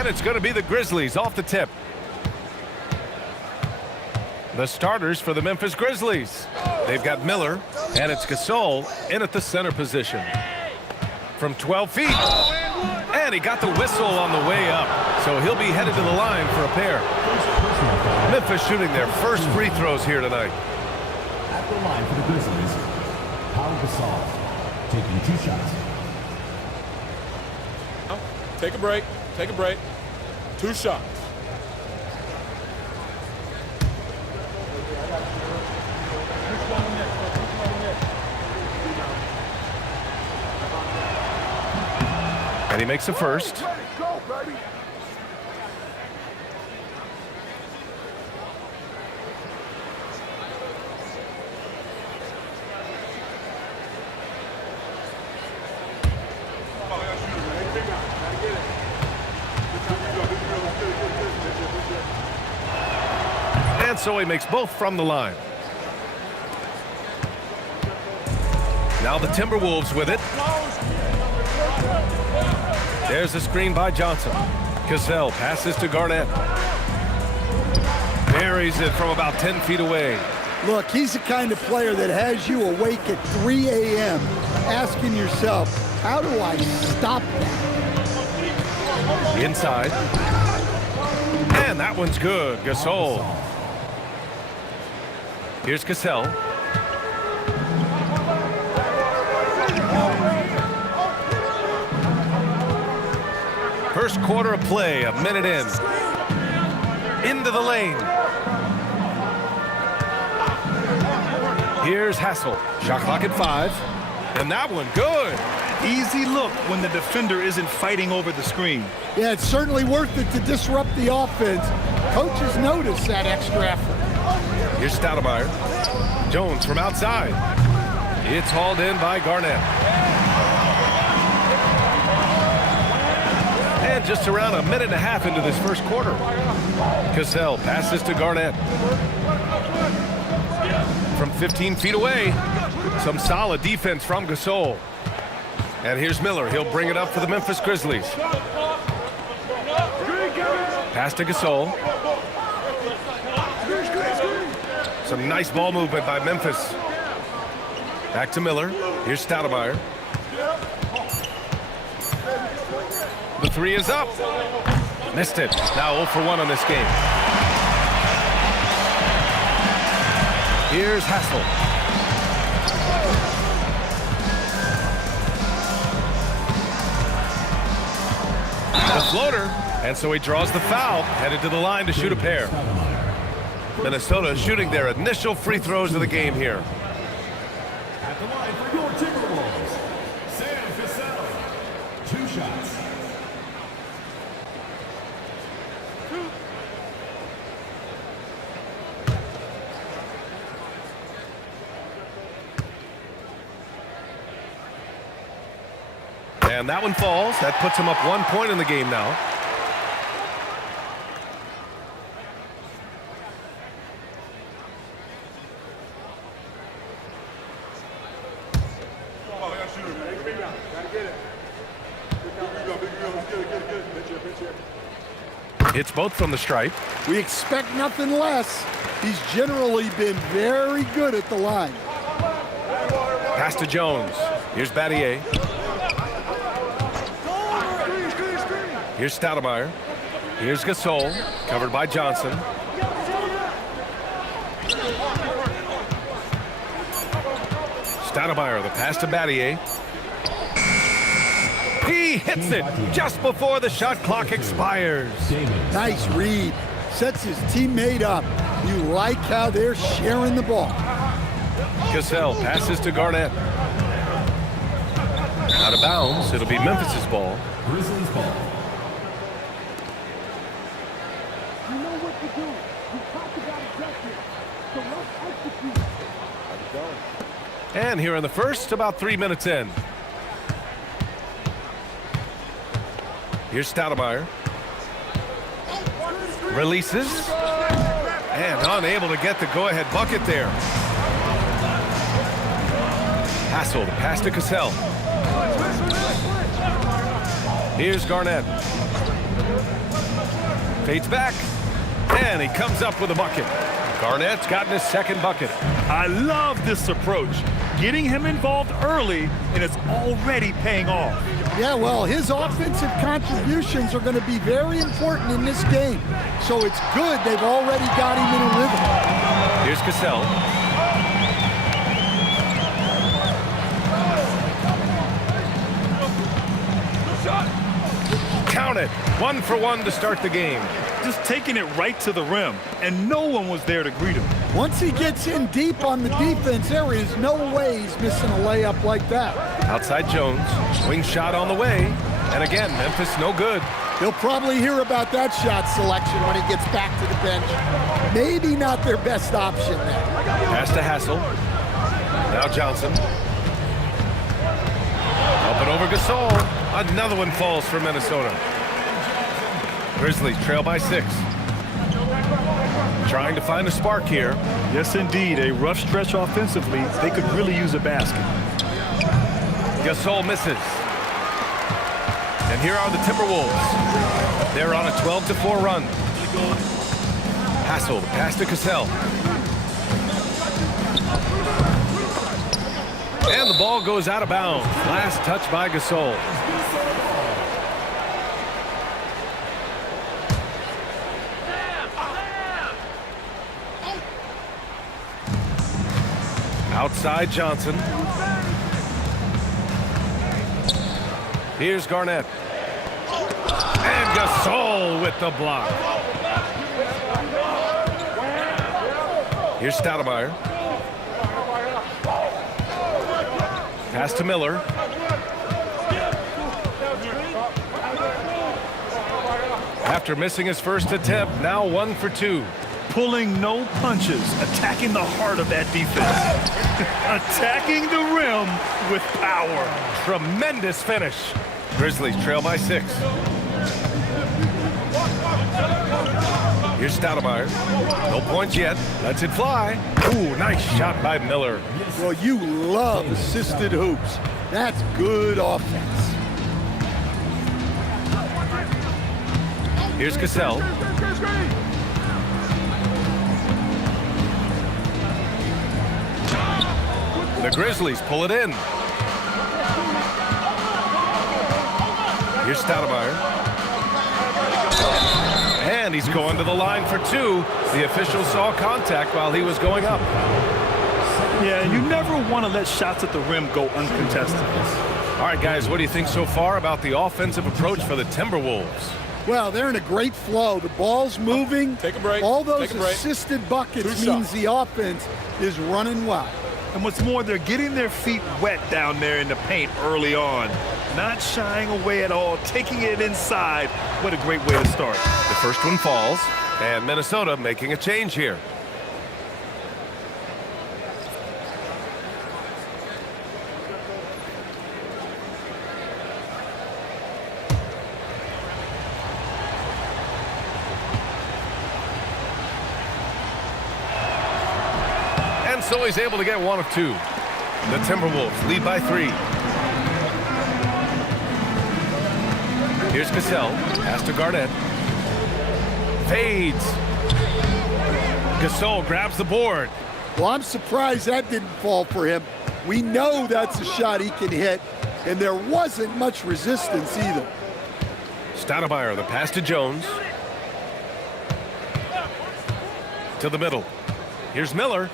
And it's going to be the Grizzlies off the tip. The starters for the Memphis Grizzlies. They've got Miller, and it's Gasol in at the center position. From 12 feet. And he got the whistle on the way up. So he'll be headed to the line for a pair. Memphis shooting their first free throws here tonight. At the line for the Grizzlies, Gasol taking 2 shots. Take a break. Take a break. 2 shots. And he makes the first. And so he makes both from the line. Now the Timberwolves with it. There's a screen by Johnson. Cassell passes to Garnett. Buries it from about 10 feet away. Look, he's the kind of player that has you awake at 3 a.m. asking yourself, how do I stop that? Inside. And that one's good. Gasol. Here's Cassell. First quarter of play, a minute in. Into the lane. Here's Hassel. Shot clock at 5. And that one good. Easy look when the defender isn't fighting over the screen. Yeah, it's certainly worth it to disrupt the offense. Coaches notice that extra effort. Here's Stoudemire. Jones from outside. It's hauled in by Garnett. And just around a minute and a half into this first quarter. Cassell passes to Garnett. From 15 feet away, some solid defense from Gasol. And here's Miller. He'll bring it up for the Memphis Grizzlies. Pass to Gasol. Some nice ball movement by Memphis. Back to Miller. Here's Stoudemire. The 3 is up. Missed it. Now 0 for 1 on this game. Here's Hassel. The floater. And so he draws the foul. Headed to the line to shoot a pair. Minnesota shooting their initial free throws of the game here. At the line for your Timberwolves, Sam Cassell, 2 shots. And that one falls. That puts him up 1 point in the game now. It's both from the stripe. We expect nothing less. He's generally been very good at the line. Pass to Jones. Here's Battier. Here's Stoudemire. Here's Gasol, covered by Johnson. Stoudemire, the pass to Battier. He hits it just before the shot clock expires. Nice read. Sets his teammate up. You like how they're sharing the ball. Cassell passes to Garnett. Out of bounds. It'll be Memphis's ball. Grizzlies ball. You know what to do. You talked about objectives. So let's execute. And here in the first, about 3 minutes in. Here's Stoudemire. Releases. And unable to get the go-ahead bucket there. Hassel, the pass to Cassell. Here's Garnett. Fades back. And he comes up with a bucket. Garnett's gotten his second bucket. I love this approach. Getting him involved early, and it's already paying off. Yeah, well, his offensive contributions are going to be very important in this game. So it's good they've already got him in a rhythm. Here's Cassell. Count it. 1 for 1 to start the game. Just taking it right to the rim, and no one was there to greet him. Once he gets in deep on the defense, there is no way he's missing a layup like that. Outside Jones. Wing shot on the way. And again, Memphis no good. He'll probably hear about that shot selection when he gets back to the bench. Maybe not their best option there. Pass to Hassel. Now Johnson. Up and over Gasol. Another one falls for Minnesota. Grizzlies trail by 6. Trying to find a spark here. Yes, indeed. A rough stretch offensively. They could really use a basket. Gasol misses. And here are the Timberwolves. They're on a 12-4 run. Hassel, pass to Cassell. And the ball goes out of bounds. Last touch by Gasol. Outside Johnson. Here's Garnett. And Gasol with the block. Here's Stoudemire. Pass to Miller. After missing his first attempt, now 1 for 2. Pulling no punches, attacking the heart of that defense. Attacking the rim with power. Tremendous finish. Grizzlies trail by 6. Here's Stoudemire. No points yet. Lets it fly. Ooh, nice shot by Miller. Well, you love assisted hoops. That's good offense. Here's Cassell. The Grizzlies pull it in. Here's Stoudemire. And he's going to the line for 2. The official saw contact while he was going up. Yeah, you never want to let shots at the rim go uncontested. All right, guys, what do you think so far about the offensive approach for the Timberwolves? Well, they're in a great flow. The ball's moving. Take a break. All those Take a break. assisted buckets 2 means shots. the offense is running well. And what's more, they're getting their feet wet down there in the paint early on. Not shying away at all, taking it inside. What a great way to start. The first one falls, and Minnesota making a change here. And so he's able to get 1 of 2. The Timberwolves lead by 3. Here's Cassell. Pass to Garnett. Fades. Gasol grabs the board. Well, I'm surprised that didn't fall for him. We know that's a shot he can hit, and there wasn't much resistance either. Stoudemire, the pass to Jones. To the middle. Here's Miller.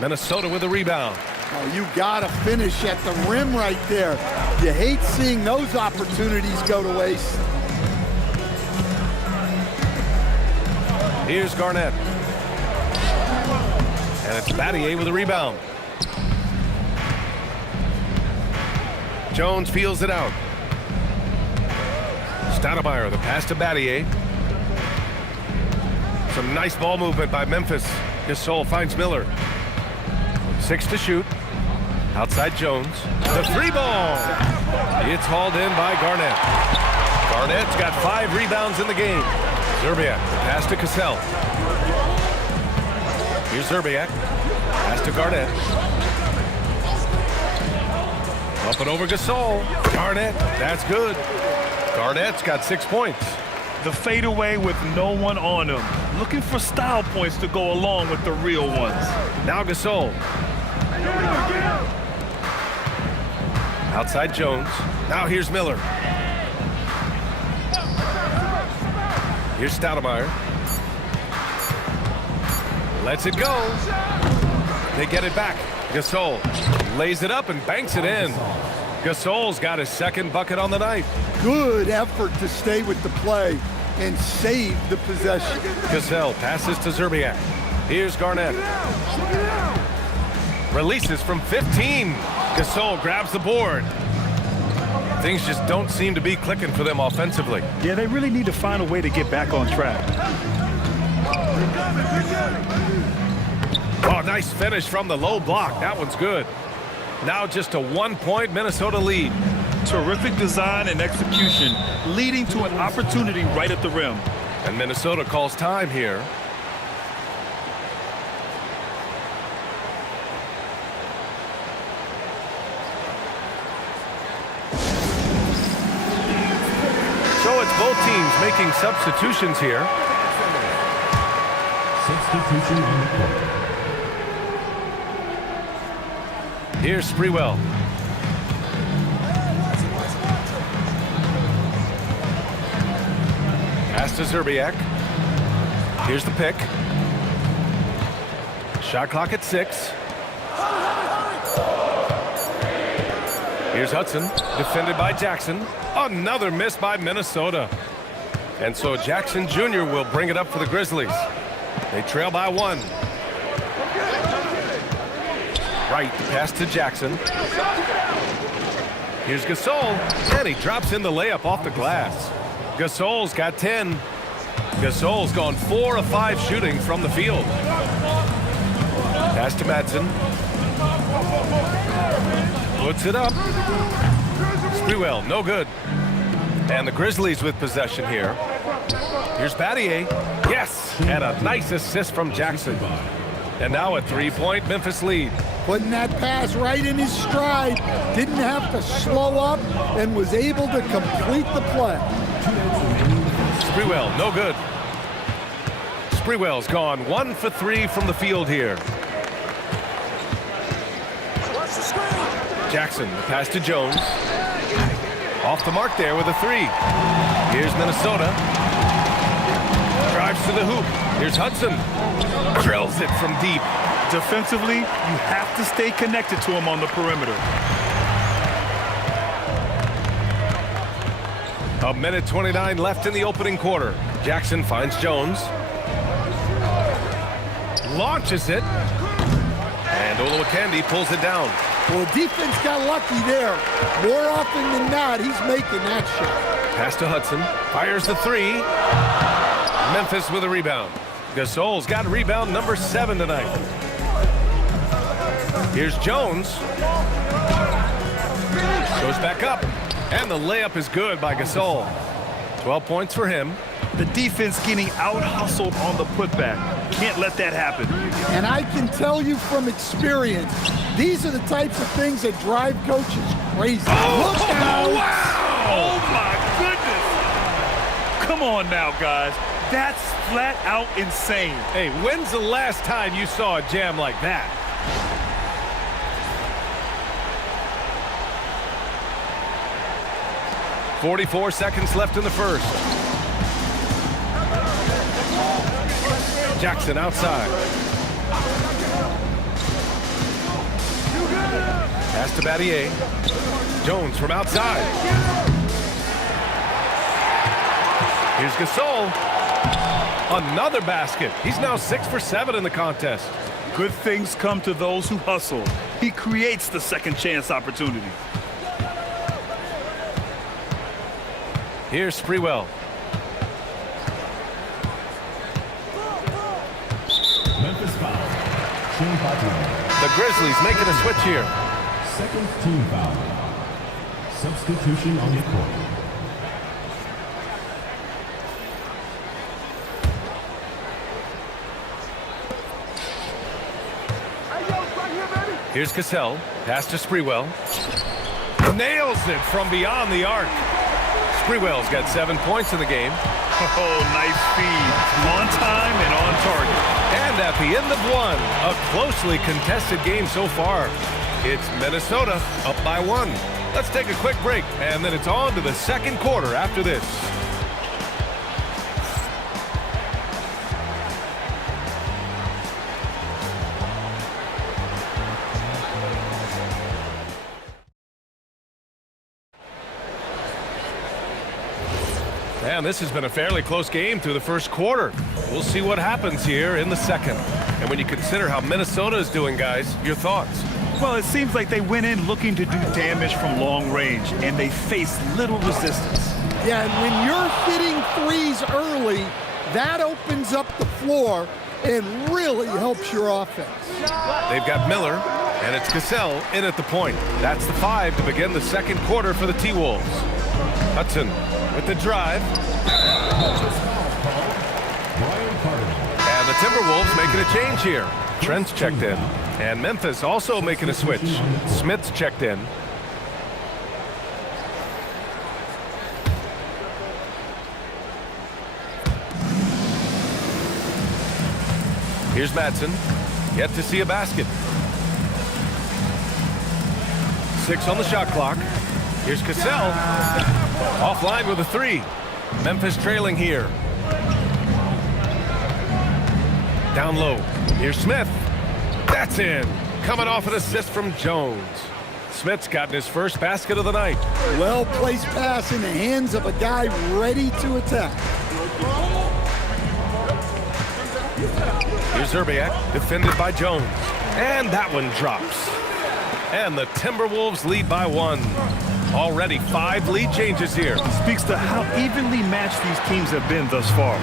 Minnesota with a rebound. Oh, you gotta finish at the rim right there. You hate seeing those opportunities go to waste. Here's Garnett. And it's Battier with a rebound. Jones feels it out. Stoudemire, the pass to Battier. Some nice ball movement by Memphis. Gasol finds Miller. 6 to shoot. Outside Jones. The 3 ball. It's hauled in by Garnett. Garnett's got 5 rebounds in the game. Zerbiak, the pass to Cassell. Here's Zerbiak. Pass to Garnett. Up and over Gasol. Garnett, that's good. Garnett's got 6 points. The fadeaway with no one on him. Looking for style points to go along with the real ones. Now Gasol. Outside Jones. Now here's Miller. Here's Stoudemire. Lets it go. They get it back. Gasol lays it up and banks it in. Gasol's got his second bucket on the night. Good effort to stay with the play and save the possession. Gasol passes to Zerbiak. Here's Garnett. Releases from 15. Gasol grabs the board. Things just don't seem to be clicking for them offensively. Yeah, they really need to find a way to get back on track. Oh, nice finish from the low block. That one's good. Now just a 1-point Minnesota lead. Terrific design and execution, leading to an opportunity right at the rim. And Minnesota calls time here. So it's both teams making substitutions here. Substitution on the court. Here's Sprewell. Pass to Zerbiak. Here's the pick. Shot clock at 6. Here's Hudson, defended by Jackson. Another miss by Minnesota. And so Jackson Jr. will bring it up for the Grizzlies. They trail by 1. Right, pass to Jackson. Here's Gasol, and he drops in the layup off the glass. Gasol's got 10. Gasol's gone 4 of 5 shooting from the field. Pass to Madsen. Puts it up. Sprewell, no good. And the Grizzlies with possession here. Here's Battier. Yes, and a nice assist from Jackson. And now a 3-point Memphis lead. Putting that pass right in his stride. Didn't have to slow up and was able to complete the play. Sprewell, no good. Sprewell's gone 1 for 3 from the field here. Jackson, the pass to Jones. Off the mark there with a 3. Here's Minnesota. Drives to the hoop. Here's Hudson. Drills it from deep. Defensively, you have to stay connected to him on the perimeter. A minute 29 left in the opening quarter. Jackson finds Jones. Launches it. And Olowokandi pulls it down. Well, the defense got lucky there. More often than not, he's making that shot. Pass to Hudson. Fires the 3. Memphis with a rebound. Gasol's got rebound number 7 tonight. Here's Jones. Goes back up. And the layup is good by Gasol. 12 points for him. The defense getting out-hustled on the putback. Can't let that happen. And I can tell you from experience, these are the types of things that drive coaches crazy. Look out! Wow! Oh, my goodness! Come on now, guys. That's flat out insane. Hey, when's the last time you saw a jam like that? .44 seconds left in the first. Jackson outside. Pass to Battier. Jones from outside. Here's Gasol. Another basket. He's now 6 for 7 in the contest. Good things come to those who hustle. He creates the second chance opportunity. Here's Sprewell. Memphis foul. Team foul. The Grizzlies making a switch here. Second team foul. Substitution on the court. Here's Cassell. Pass to Sprewell. Nails it from beyond the arc. Sprewell's got 7 points in the game. Oh, nice feed. On time and on target. And at the end of one, a closely contested game so far. It's Minnesota up by 1. Let's take a quick break, and then it's on to the second quarter after this. And this has been a fairly close game through the first quarter. We'll see what happens here in the second. And when you consider how Minnesota is doing, guys, your thoughts? Well, it seems like they went in looking to do damage from long range, and they faced little resistance. Yeah, and when you're hitting threes early, that opens up the floor and really helps your offense. They've got Miller, and it's Cassell in at the point. That's the 5 to begin the second quarter for the T-Wolves. Hudson with the drive. And the Timberwolves making a change here. Trent's checked in. And Memphis also making a switch. Smith's checked in. Here's Madsen. Yet to see a basket. 6 on the shot clock. Here's Cassell. Offline with a 3. Memphis trailing here. Down low. Here's Smith. That's in. Coming off an assist from Jones. Smith's gotten his first basket of the night. Well-placed pass in the hands of a guy ready to attack. Here's Zerbiak, defended by Jones. And that one drops. And the Timberwolves lead by 1. Already 5 lead changes here. Speaks to how evenly matched these teams have been thus far.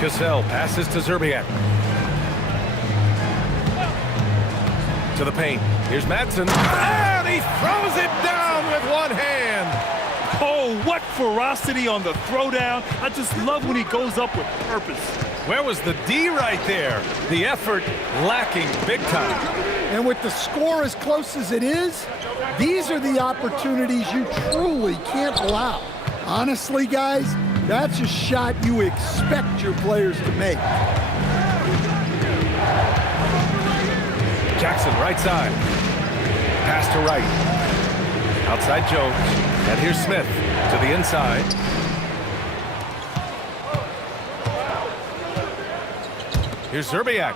Cassell passes to Zerbiak. To the paint. Here's Madsen. And he throws it down with one hand. Oh, what ferocity on the throwdown. I just love when he goes up with purpose. Where was the D right there? The effort lacking big time. And with the score as close as it is, these are the opportunities you truly can't allow. Honestly, guys, that's a shot you expect your players to make. Jackson, right side. Pass to right. Outside Jones. And here's Smith to the inside. Here's Zerbiak.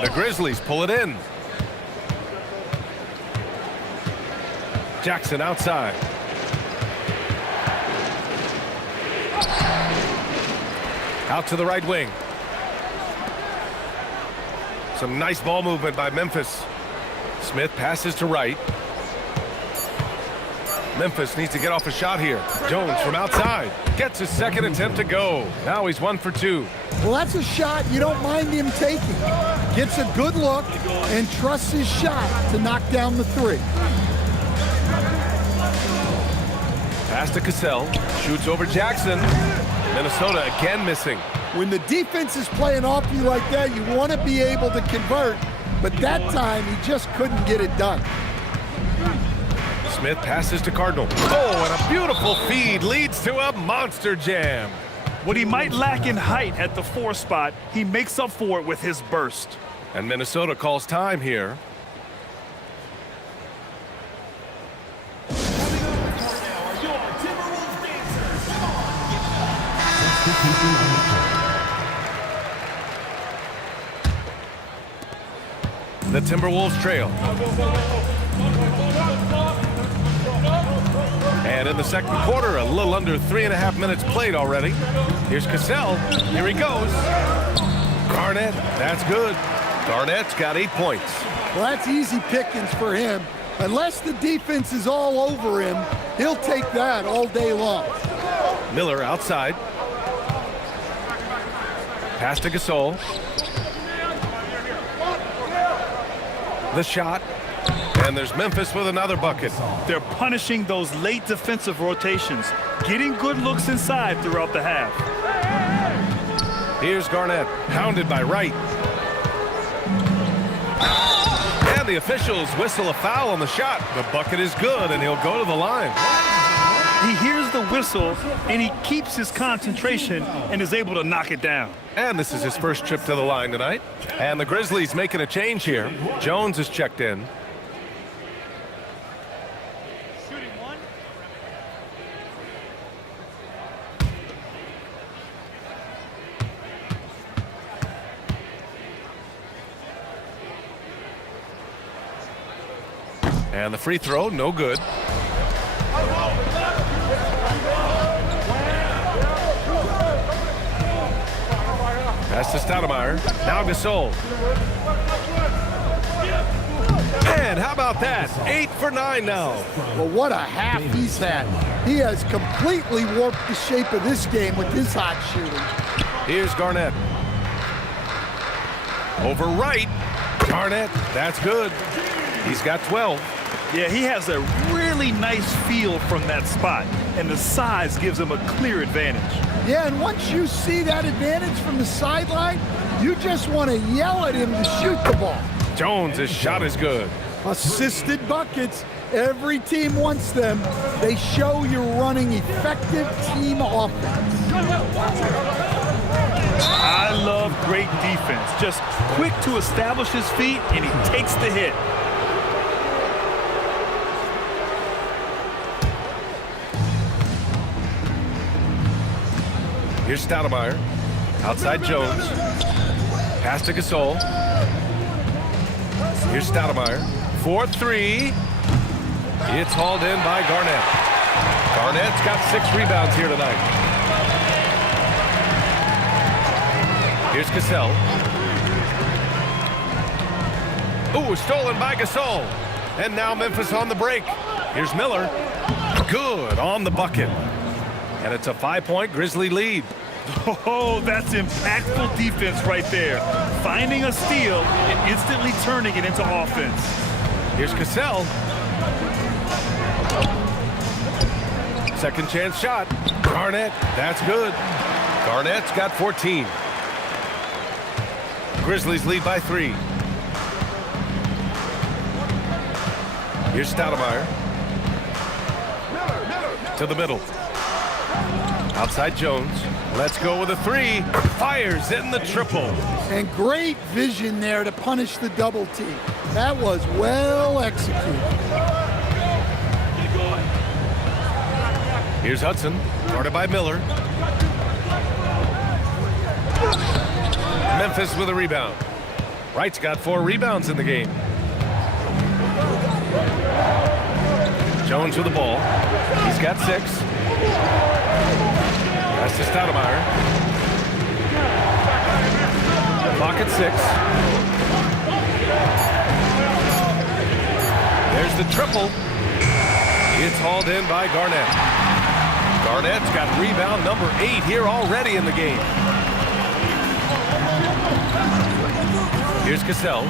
The Grizzlies pull it in. Jackson outside. Out to the right wing. Some nice ball movement by Memphis. Smith passes to right. Memphis needs to get off a shot here. Jones from outside. Gets his second attempt to go. Now he's 1 for 2. Well, that's a shot you don't mind him taking. Gets a good look and trusts his shot to knock down the 3. Pass to Cassell. Shoots over Jackson. Minnesota again missing. When the defense is playing off you like that, you want to be able to convert, but that time he just couldn't get it done. Smith passes to Cardinal. Oh, and a beautiful feed leads to a monster jam. What he might lack in height at the 4 spot, he makes up for it with his burst. And Minnesota calls time here. The Timberwolves trail. And in the second quarter, a little under 3.5 minutes played already. Here's Cassell. Here he goes. Garnett, that's good. Garnett's got 8 points. Well, that's easy pickings for him. Unless the defense is all over him, he'll take that all day long. Miller outside. Pass to Gasol. The shot. And there's Memphis with another bucket. They're punishing those late defensive rotations, getting good looks inside throughout the half. Here's Garnett, hounded by Wright. And the officials whistle a foul on the shot. The bucket is good, and he'll go to the line. He hears the whistle, and he keeps his concentration and is able to knock it down. And this is his first trip to the line tonight. And the Grizzlies making a change here. Jones is checked in. And the free throw, no good. Pass to Stoudemire. Now Gasol. And how about that? 8 for 9 now. Well, what a half he's had. He has completely warped the shape of this game with his hot shooting. Here's Garnett. Over right. Garnett, that's good. He's got 12. Yeah, he has a really nice feel from that spot, and the size gives him a clear advantage. Yeah, and once you see that advantage from the sideline, you just want to yell at him to shoot the ball. Jones, his shot is good. Assisted buckets. Every team wants them. They show you're running effective team offense. I love great defense. Just quick to establish his feet, and he takes the hit. Here's Stoudemire. Outside Jones. Pass to Gasol. Here's Stoudemire. 4-3. It's hauled in by Garnett. Garnett's got 6 rebounds here tonight. Here's Cassell. Ooh, stolen by Gasol. And now Memphis on the break. Here's Miller. Good on the bucket. And it's a 5-point Grizzly lead. Oh, that's impactful defense right there. Finding a steal and instantly turning it into offense. Here's Cassell. Second chance shot. Garnett, that's good. Garnett's got 14. Grizzlies lead by 3. Here's Stoudemire. To the middle. Outside Jones. Let's go with a 3. Fires in the triple. And great vision there to punish the double team. That was well executed. Here's Hudson, guarded by Miller. Memphis with a rebound. Wright's got 4 rebounds in the game. Jones with the ball. He's got 6. Pass to Stoudemire. Clock at 6. There's the triple. It's hauled in by Garnett. Garnett's got rebound number 8 here already in the game. Here's Cassell.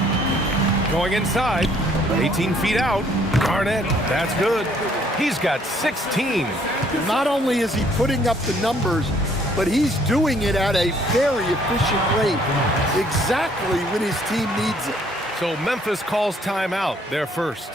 Going inside. 18 feet out. Garnett, that's good. He's got 16. Not only is he putting up the numbers, but he's doing it at a very efficient rate. Exactly when his team needs it. So Memphis calls timeout, their first.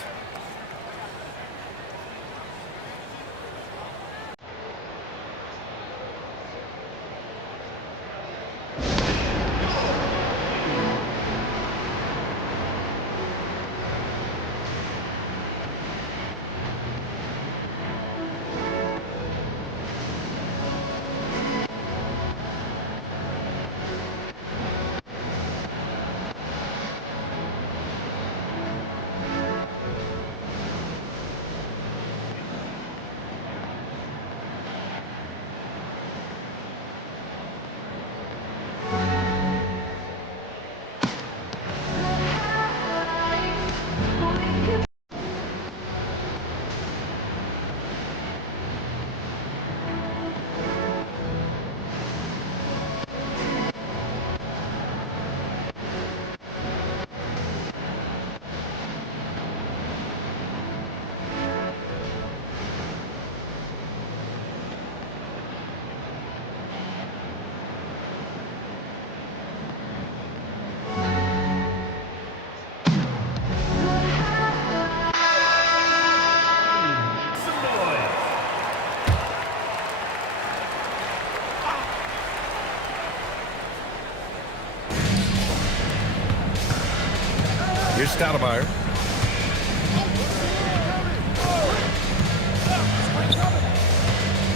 Stoudemire.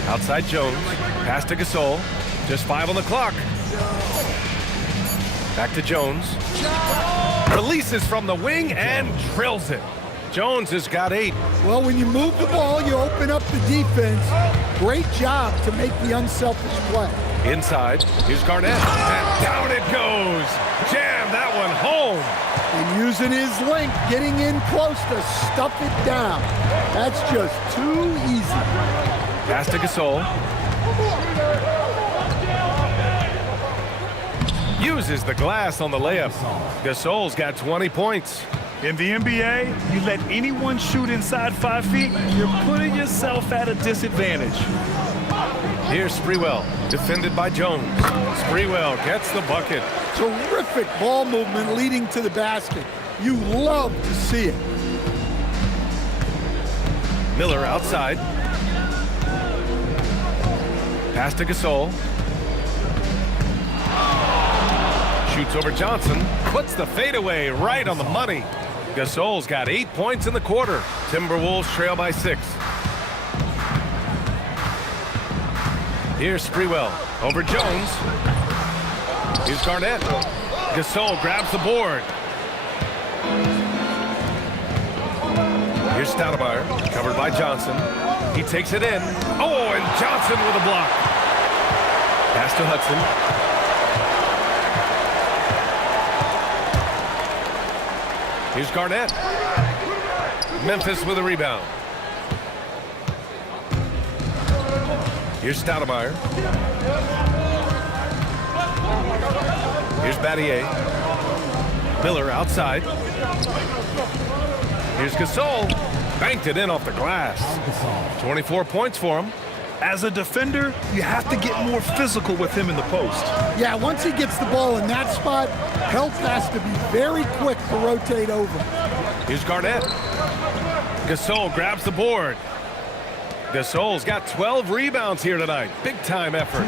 Outside Jones. Pass to Gasol. Just 5 on the clock. Back to Jones. Releases from the wing and drills it. Jones has got 8. Well, when you move the ball, you open up the defense. Great job to make the unselfish play. Inside, here's Garnett, and down it goes. Jam that one home. And using his length, getting in close to stuff it down. That's just too easy. Pass to Gasol. Uses the glass on the layup. Gasol's got 20 points. In the NBA, you let anyone shoot inside 5 feet, you're putting yourself at a disadvantage. Here's Sprewell, defended by Jones. Sprewell gets the bucket. Terrific ball movement leading to the basket. You love to see it. Miller outside. Pass to Gasol. Shoots over Johnson. Puts the fadeaway right on the money. Gasol's got 8 points in the quarter. Timberwolves trail by 6. Here's Sprewell over Jones. Here's Garnett. Gasol grabs the board. Here's Stoudemire, covered by Johnson. He takes it in. Oh, and Johnson with a block. Pass to Hudson. Here's Garnett. Memphis with a rebound. Here's Stoudemire. Here's Battier. Miller outside. Here's Gasol. Banked it in off the glass. 24 points for him. As a defender, you have to get more physical with him in the post. Yeah, once he gets the ball in that spot, help has to be very quick to rotate over. Here's Garnett. Gasol grabs the board. Gasol's got 12 rebounds here tonight. Big time effort.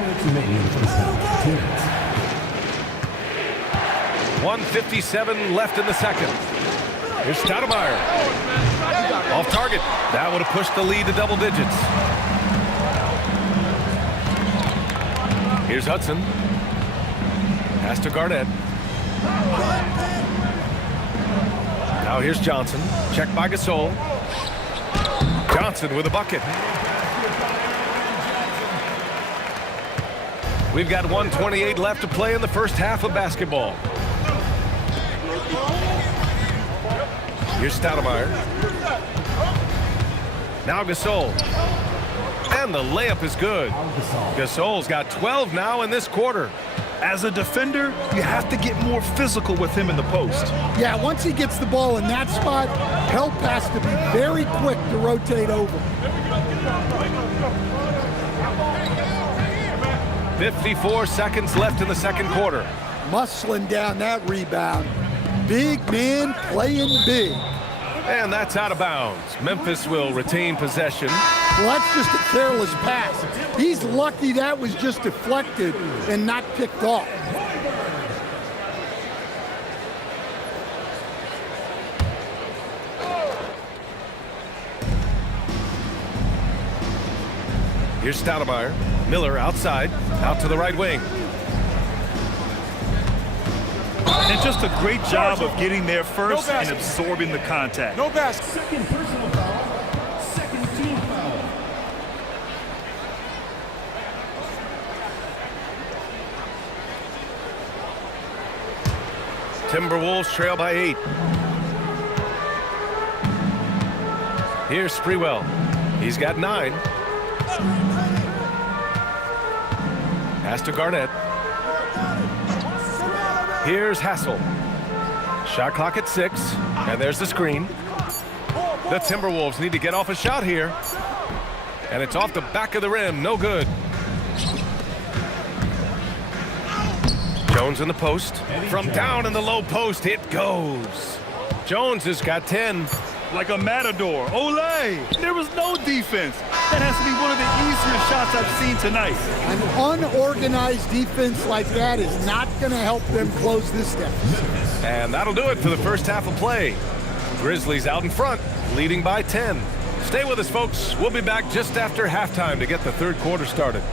1:57 left in the second. Here's Stoudemire. Off target. That would have pushed the lead to double digits. Here's Hudson. Pass to Garnett. Now here's Johnson. Checked by Gasol. Johnson with a bucket. We've got 1:28 left to play in the first half of basketball. Here's Stoudemire. Now Gasol. And the layup is good. Gasol's got 12 now in this quarter. As a defender, you have to get more physical with him in the post. Yeah, once he gets the ball in that spot, help has to be very quick to rotate over. 54 seconds left in the second quarter. Muscling down that rebound. Big man playing big. And that's out of bounds. Memphis will retain possession. Well, that's just a careless pass. He's lucky that was just deflected and not picked off. Here's Stoudemire. Miller outside, out to the right wing. And just a great job of getting there first and absorbing the contact. No basket. Second personal foul. Second team foul. Timberwolves trail by 8. Here's Sprewell. He's got 9. Pass to Garnett. Here's Hassel. Shot clock at 6, and there's the screen. The Timberwolves need to get off a shot here. And it's off the back of the rim, no good. Jones in the post. From down in the low post, it goes. Jones has got 10. like a matador. Olay! There was no defense. That has to be one of the easier shots I've seen tonight. An unorganized defense like that is not going to help them close this deficit. And that'll do it for the first half of play. Grizzlies out in front, leading by 10. Stay with us, folks. We'll be back just after halftime to get the third quarter started.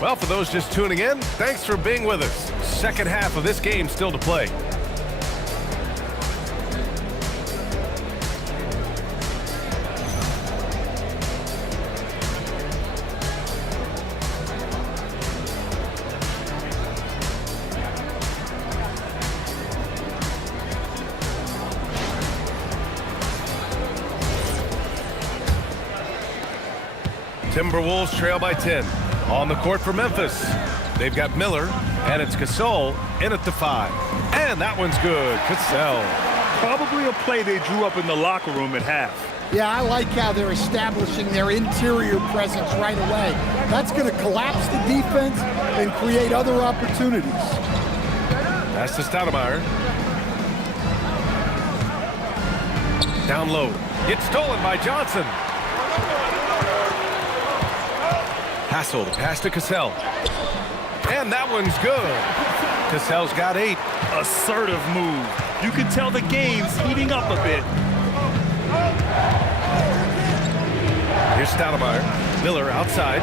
Well, for those just tuning in, thanks for being with us. Second half of this game still to play. Timberwolves trail by 10. On the court for Memphis, they've got Miller, and it's Gasol in at the 5. And that one's good. Cassell. Probably a play they drew up in the locker room at half. Yeah, I like how they're establishing their interior presence right away. That's going to collapse the defense and create other opportunities. Pass to Stoudemire. Down low. Gets stolen by Johnson. Hassel, pass to Cassell. And that one's good. Cassell's got 8. Assertive move. You can tell the game's heating up a bit. Here's Stoudemire. Miller outside.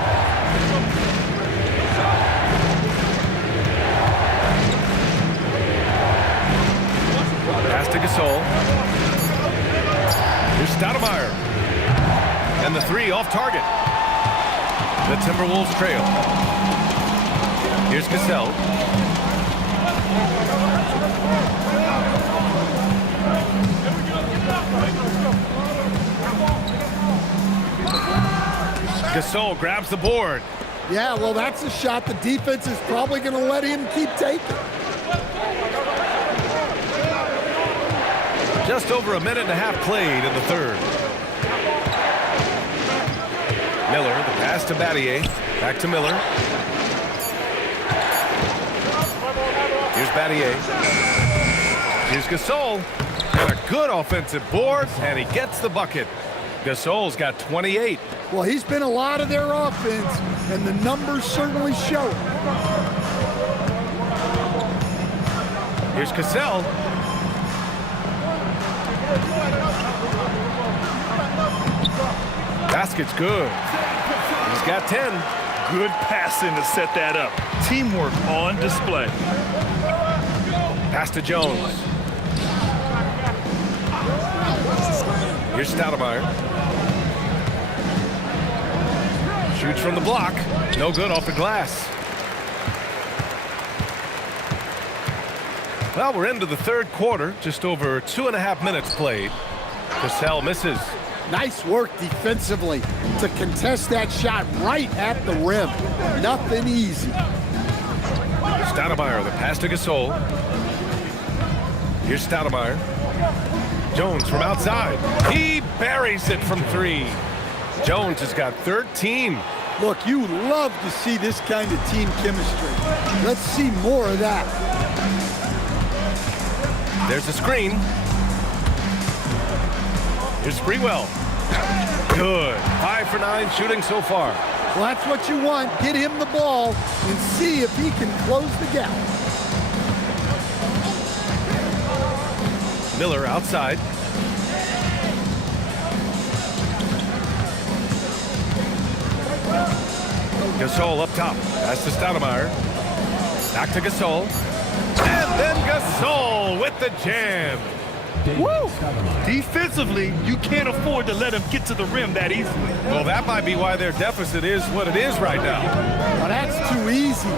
Pass to Gasol. Here's Stoudemire. And the 3 off target. The Timberwolves trail. Here's Cassell. Gasol grabs the board. Yeah, well, that's a shot the defense is probably going to let him keep taking. Just over a minute and a half played in the third. Miller, the pass to Battier. Back to Miller. Here's Battier. Here's Gasol. And a good offensive board, and he gets the bucket. Gasol's got 28. Well, he's been a lot of their offense, and the numbers certainly show it. Here's Cassell. Basket's good. He's got 10. Good passing to set that up. Teamwork on display. Pass to Jones. Here's Stoudemire. Shoots from the block. No good off the glass. Well, we're into the third quarter. Just over 2.5 minutes played. Cassell misses. Nice work defensively to contest that shot right at the rim. Nothing easy. Stoudemire, the pass to Gasol. Here's Stoudemire. Jones from outside. He buries it from 3. Jones has got 13. Look, you love to see this kind of team chemistry. Let's see more of that. There's a screen. Here's Sprewell. Good. 5 for 9 shooting so far. Well, that's what you want. Get him the ball and see if he can close the gap. Miller outside. Gasol up top. Pass to Stoudemire. Back to Gasol. And then Gasol with the jam. Woo! Defensively, you can't afford to let him get to the rim that easily. Well, that might be why their deficit is what it is right now. Well, that's too easy.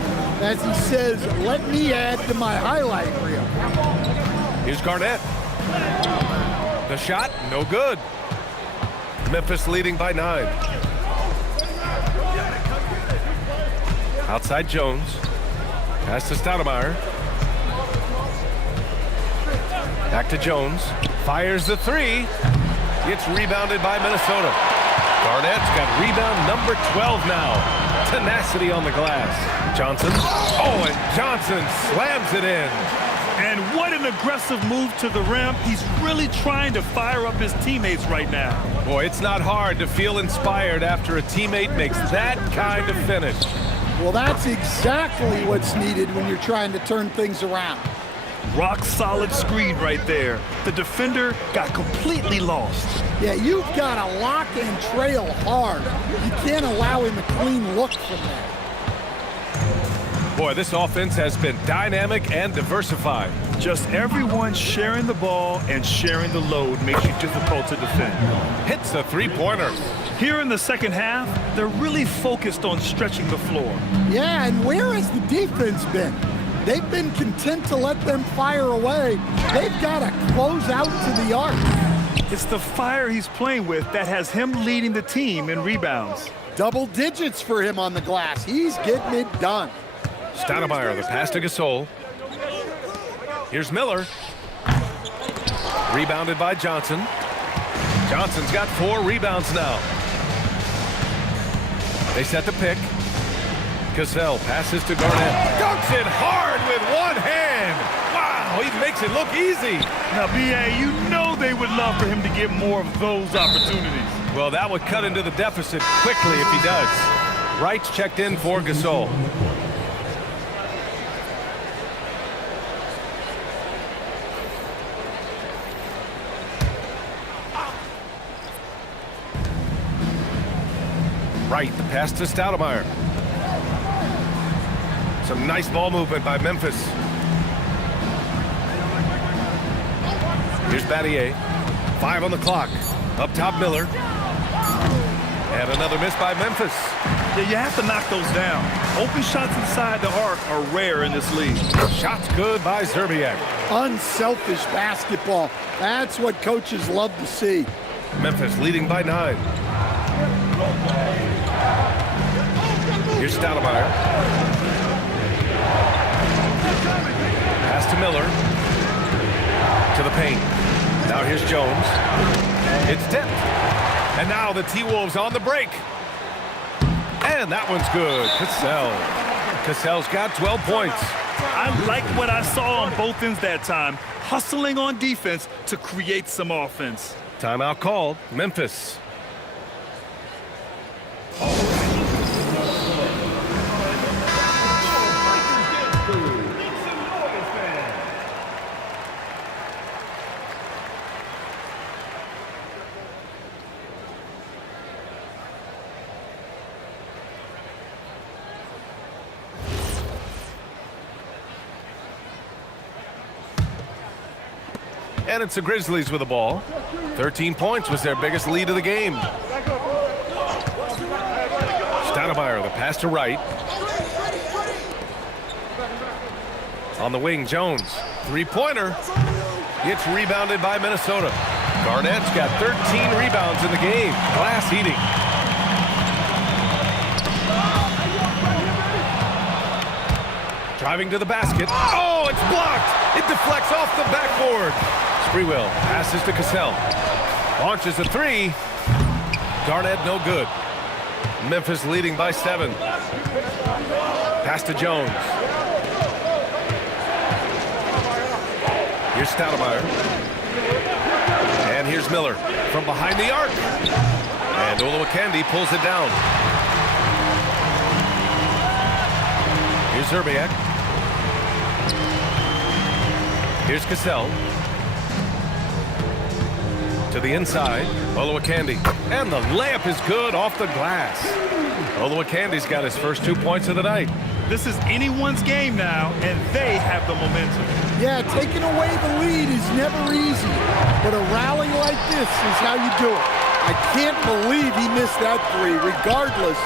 As he says, let me add to my highlight reel. Here's Garnett. The shot, no good. Memphis leading by 9. Outside Jones. Pass to Stoudemire. Back to Jones. Fires the 3. It's rebounded by Minnesota. Garnett's got rebound number 12 now. Tenacity on the glass. Johnson. Oh, and Johnson slams it in. And what an aggressive move to the rim. He's really trying to fire up his teammates right now. Boy, it's not hard to feel inspired after a teammate makes that kind of finish. Well, that's exactly what's needed when you're trying to turn things around. Rock solid screen right there. The defender got completely lost. Yeah, you've got to lock and trail hard. You can't allow him a clean look from there. Boy, this offense has been dynamic and diversified. Just everyone sharing the ball and sharing the load makes you difficult to defend. Hits a three-pointer. Here in the second half, they're really focused on stretching the floor. Yeah, and where has the defense been? They've been content to let them fire away. They've got to close out to the arc. It's the fire he's playing with that has him leading the team in rebounds. Double digits for him on the glass. He's getting it done. Stoudemire, the pass to Gasol. Here's Miller. Rebounded by Johnson. Johnson's got 4 rebounds now. They set the pick. Cassell passes to Garnett. Dunks it hard with one hand. Wow, he makes it look easy. Now, B.A., you know they would love for him to get more of those opportunities. Well, that would cut into the deficit quickly if he does. Wright's checked in for Gasol. Wright, the pass to Stoudemire. Some nice ball movement by Memphis. Here's Battier. 5 on the clock. Up top, Miller. And another miss by Memphis. Yeah, you have to knock those down. Open shots inside the arc are rare in this league. Shots good by Zerbiak. Unselfish basketball. That's what coaches love to see. Memphis leading by 9. Here's Stoudemire. Pass to Miller. To the paint. Now here's Jones. It's tipped. And now the T-Wolves on the break. And that one's good. Cassell. Cassell's got 12 points. I like what I saw on both ends that time. Hustling on defense to create some offense. Timeout called. Memphis. And it's the Grizzlies with the ball. 13 points was their biggest lead of the game. Stoudemire, the pass to Wright. On the wing, Jones. Three-pointer. It's rebounded by Minnesota. Garnett's got 13 rebounds in the game. Glass heating. Driving to the basket. Oh, it's blocked. It deflects off the backboard. Sprewell passes to Cassell. Launches a 3. Garnett no good. Memphis leading by 7. Pass to Jones. Here's Stoudemire. And here's Miller from behind the arc. And Olowokandi pulls it down. Here's Zerbiak. Here's Cassell. To the inside, Olowokandi. And the layup is good off the glass. Oluwakandi's got his first 2 points of the night. This is anyone's game now, and they have the momentum. Yeah, taking away the lead is never easy, but a rally like this is how you do it. I can't believe he missed that three. Regardless,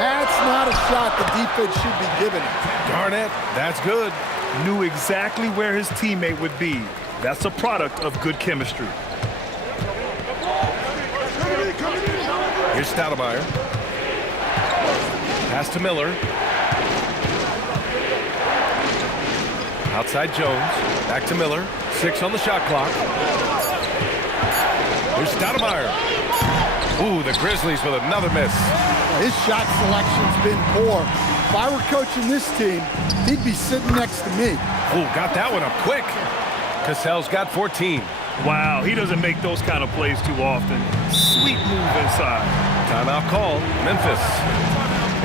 that's not a shot the defense should be giving him. Darn it, that's good. Knew exactly where his teammate would be. That's a product of good chemistry. Here's Stoudemire. Pass to Miller. Outside Jones. Back to Miller. 6 on the shot clock. Here's Stoudemire. Ooh, the Grizzlies with another miss. His shot selection's been poor. If I were coaching this team, he'd be sitting next to me. Ooh, got that one up quick. Cassell's got 14. Wow, he doesn't make those kind of plays too often. Sweet move inside. Timeout call, Memphis.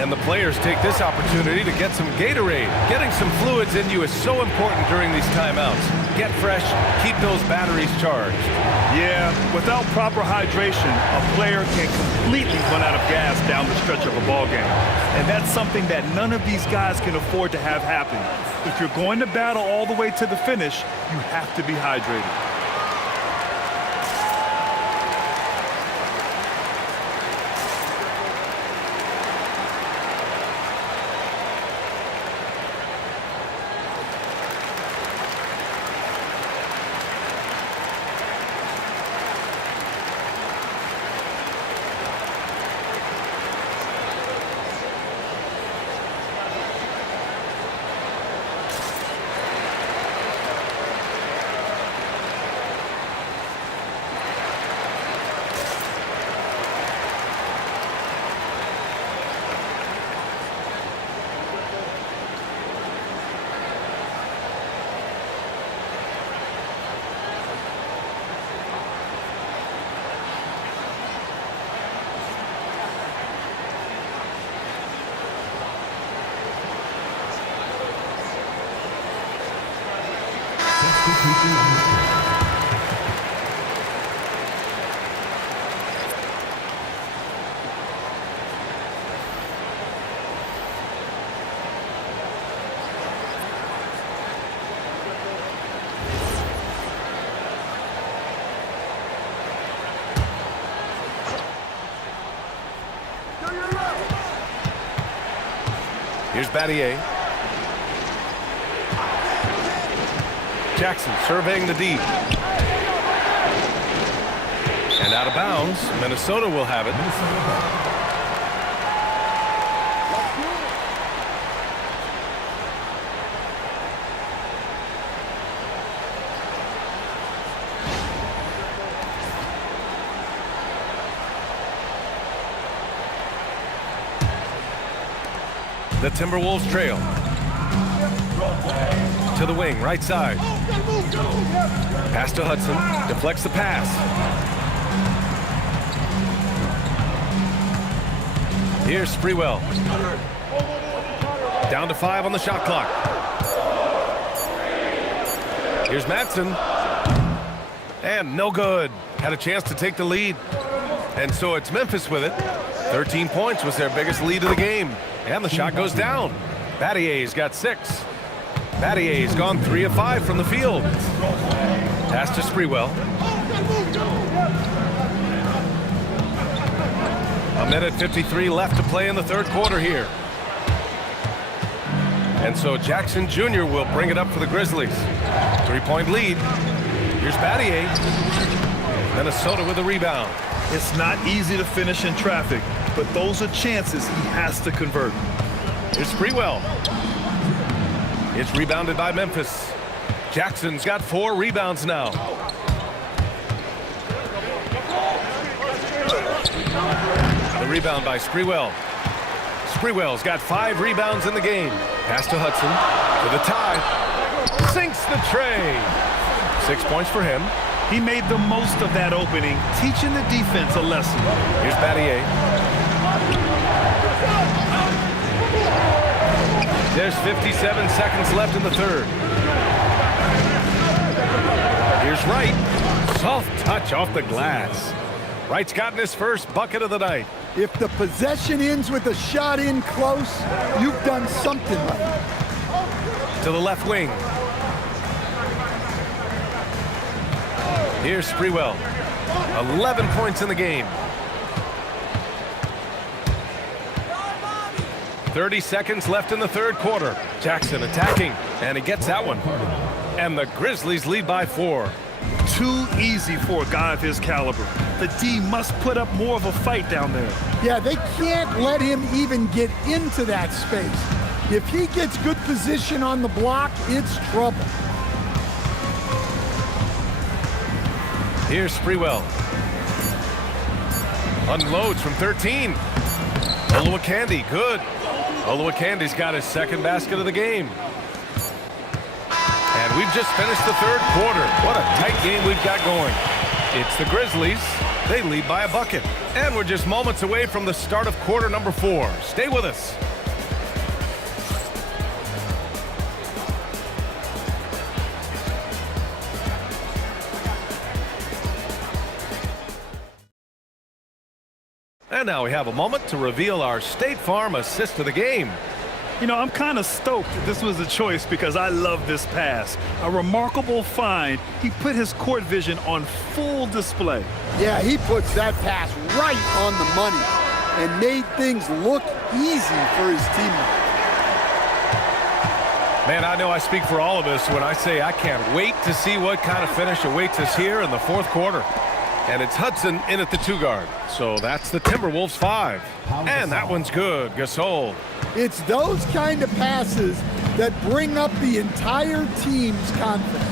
And the players take this opportunity to get some Gatorade. Getting some fluids in you is so important during these timeouts. Get fresh, keep those batteries charged. Yeah, without proper hydration, a player can completely run out of gas down the stretch of a ball game. And that's something that none of these guys can afford to have happen. If you're going to battle all the way to the finish, you have to be hydrated. Here's Battier. Jackson surveying the D. And out of bounds, Minnesota will have it. The Timberwolves trail. To the wing, right side. Pass to Hudson. Deflects the pass. Here's Sprewell. Down to 5 on the shot clock. Here's Madsen. And no good. Had a chance to take the lead. And so it's Memphis with it. 13 points was their biggest lead of the game. And the shot goes down. Battier's got 6. Battier's gone 3 of 5 from the field. Pass to Sprewell. A minute 53 left to play in the third quarter here. And so Jackson Jr. will bring it up for the Grizzlies. 3-point lead. Here's Battier. Minnesota with a rebound. It's not easy to finish in traffic, but those are chances he has to convert. Here's Sprewell. It's rebounded by Memphis. Jackson's got 4 rebounds now. The rebound by Sprewell. Sprewell's got 5 rebounds in the game. Pass to Hudson for the tie. Sinks the tray. 6 points for him. He made the most of that opening, teaching the defense a lesson. Here's Battier. There's 57 seconds left in the third. Here's Wright. Soft touch off the glass. Wright's gotten his first bucket of the night. If the possession ends with a shot in close, you've done something right. To the left wing. Here's Sprewell. 11 points in the game. 30 seconds left in the third quarter. Jackson attacking, and he gets that one. And the Grizzlies lead by 4. Too easy for a guy of his caliber. The D must put up more of a fight down there. Yeah, they can't let him even get into that space. If he gets good position on the block, it's trouble. Here's Sprewell. Unloads from 13. Olowokandi, good. Olowokandi's got his second basket of the game. And we've just finished the third quarter. What a tight game we've got going. It's the Grizzlies. They lead by a bucket. And we're just moments away from the start of quarter number 4. Stay with us. And now we have a moment to reveal our State Farm assist of the game. You know, I'm kind of stoked this was a choice because I love this pass. A remarkable find. He put his court vision on full display. Yeah, he puts that pass right on the money and made things look easy for his teammates. Man, I know I speak for all of us when I say I can't wait to see what kind of finish awaits us here in the fourth quarter. And it's Hudson in at the 2 guard. So that's the Timberwolves 5. And that one's good. Gasol. It's those kind of passes that bring up the entire team's confidence.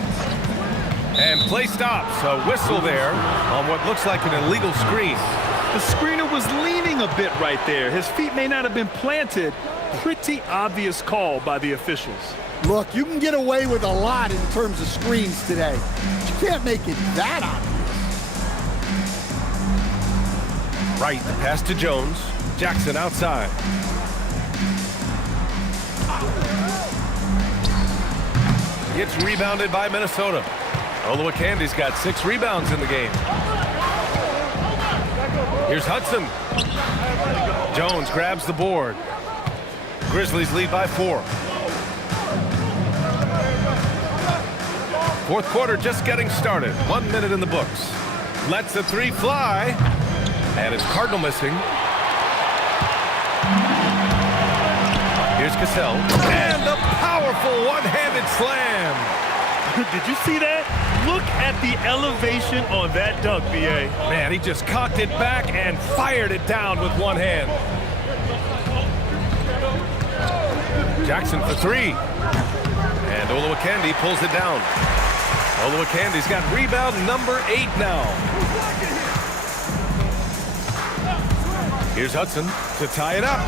And play stops. A whistle there on what looks like an illegal screen. The screener was leaning a bit right there. His feet may not have been planted. Pretty obvious call by the officials. Look, you can get away with a lot in terms of screens today. But you can't make it that obvious. Right, the pass to Jones. Jackson outside. Gets rebounded by Minnesota. Olowokandi's got 6 rebounds in the game. Here's Hudson. Jones grabs the board. Grizzlies lead by 4. Fourth quarter just getting started. 1 minute in the books. Lets the 3 fly. And it's Cardinal missing. Here's Cassell. And the powerful one-handed slam. Did you see that? Look at the elevation on that dunk, B.A. Man, he just cocked it back and fired it down with one hand. Jackson for 3. And Olowokandi pulls it down. Olowokandi's got rebound number 8 now. Here's Hudson to tie it up.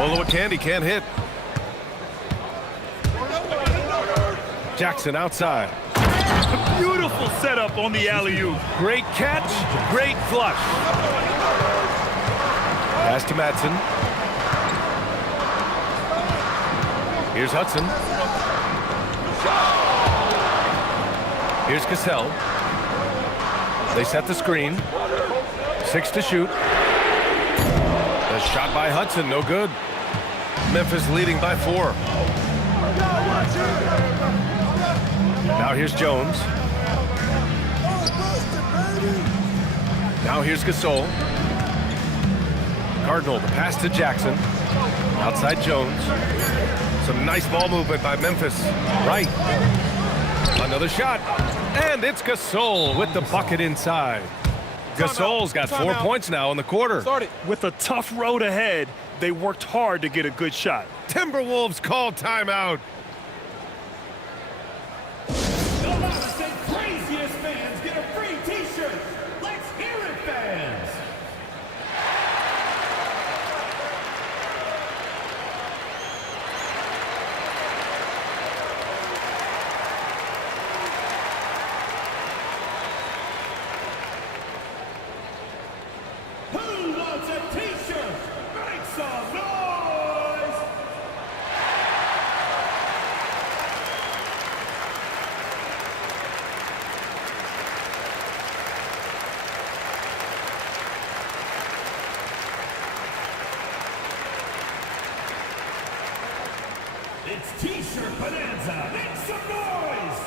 Olowokandi can't hit. Jackson outside. Beautiful setup on the alley-oop. Great catch, great flush. Pass to Madsen. Here's Hudson. Here's Cassell. They set the screen. 6 to shoot. A shot by Hudson, no good. Memphis leading by 4. Now here's Jones. Now here's Gasol. Cardinal, the pass to Jackson. Outside Jones. Some nice ball movement by Memphis. Right. Another shot. And it's Gasol with the bucket inside. Gasol's got 4 points now in the quarter. With a tough road ahead, they worked hard to get a good shot. Timberwolves call timeout. The loudest and craziest fans get a free t-shirt. Let's hear it, fans. Who wants a t-shirt? Make some noise. It's T-shirt bonanza. Make some noise.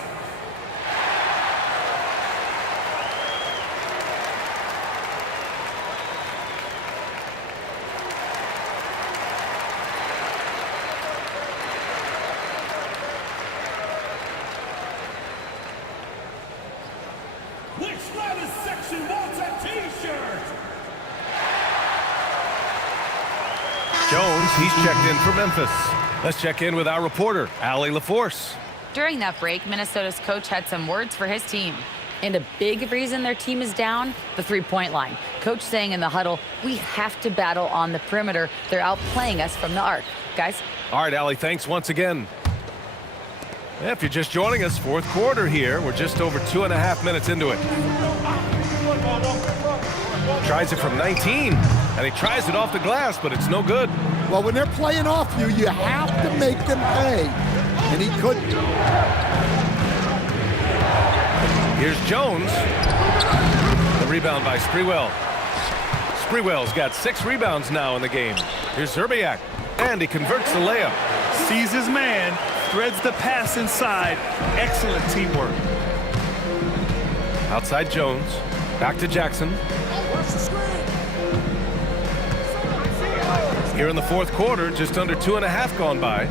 Which latest section wants a T-shirt? Jones, he's checked in for Memphis. Let's check in with our reporter, Allie LaForce. During that break, Minnesota's coach had some words for his team. And a big reason their team is down, the three-point line. Coach saying in the huddle, we have to battle on the perimeter. They're outplaying us from the arc. Guys? All right, Allie, thanks once again. Yeah, if you're just joining us, fourth quarter here. We're just over 2.5 minutes into it. Tries it from 19, and he tries it off the glass, but it's no good. Well, when they're playing off you, you have to make them pay. And he couldn't. Here's Jones. The rebound by Sprewell. Sprewell's got 6 rebounds now in the game. Here's Zerbiak, and he converts the layup. Sees his man, threads the pass inside. Excellent teamwork. Outside Jones. Back to Jackson. Here in the fourth quarter, just under 2.5 gone by.